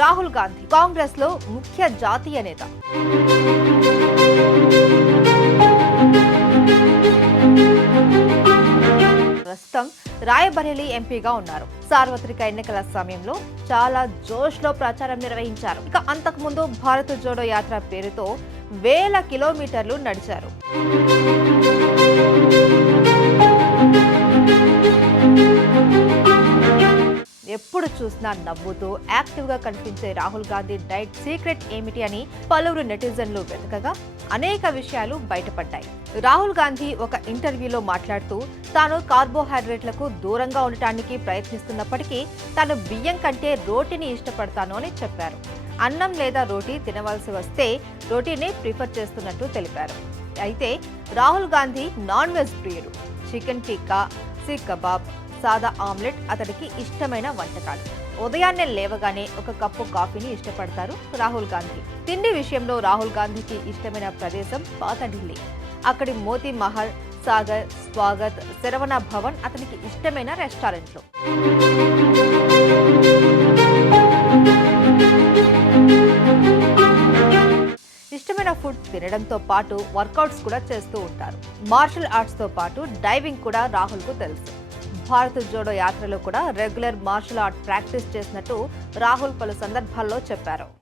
రాహుల్ గాంధీ కాంగ్రెస్ లో ముఖ్య జాతీయ నేత. ప్రస్తుతం రాయబరేలీ ఎంపీగా ఉన్నారు. సార్వత్రిక ఎన్నికల సమయంలో చాలా జోష్ లో ప్రచారం నిర్వహించారు. ఇక అంతకు ముందు భారత్ జోడో యాత్ర పేరుతో వేల కిలోమీటర్లు నడిచారు. ఎప్పుడు చూసినా నవ్వుతూ యాక్టివ్ గా కనిపించే రాహుల్ గాంధీ డైట్ సీక్రెట్ ఏమిటి అని పలువురు నెటిజన్లు వెతకగా అనేక విషయాలు బయటపడ్డాయి. రాహుల్ గాంధీ ఒక ఇంటర్వ్యూలో మాట్లాడుతూ తాను కార్బోహైడ్రేట్లకు దూరంగా ఉండటానికి ప్రయత్నిస్తున్నప్పటికీ తాను బియ్యం కంటే రోటీని ఇష్టపడతాను అని చెప్పారు. అన్నం లేదా రోటీ తినవలసి వస్తే రోటీనే ప్రిఫర్ చేస్తున్నట్టు తెలిపారు. అయితే రాహుల్ గాంధీ నాన్ వెజ్ ప్రియుడు. చికెన్ టిక్కా, సీక్ కబాబ్, సాదా ఆమ్లెట్ అతడికి ఇష్టమైన వంటకాలు. ఉదయాన్నే లేవగానే ఒక కప్పు కాఫీని ఇష్టపడతారు రాహుల్ గాంధీ. తిండి విషయంలో రాహుల్ గాంధీకి ఇష్టమైన ప్రదేశం పాత ఢిల్లీ. అక్కడి మోతీ మహల్, సాగర్, స్వాగత్, శరవణ భవన్ అతనికి ఇష్టమైన రెస్టారెంట్లు. ఇష్టమైన ఫుడ్ తినడంతో పాటు వర్కౌట్స్ కూడా చేస్తూ ఉంటారు. మార్షల్ ఆర్ట్స్ తో పాటు డైవింగ్ కూడా రాహుల్ కు తెలుసు. భారత్ జోడో యాత్రలో కూడా రెగ్యులర్ మార్షల్ ఆర్ట్ ప్రాక్టీస్ చేసినట్టు రాహుల్ పలు సందర్భాల్లో చెప్పారు.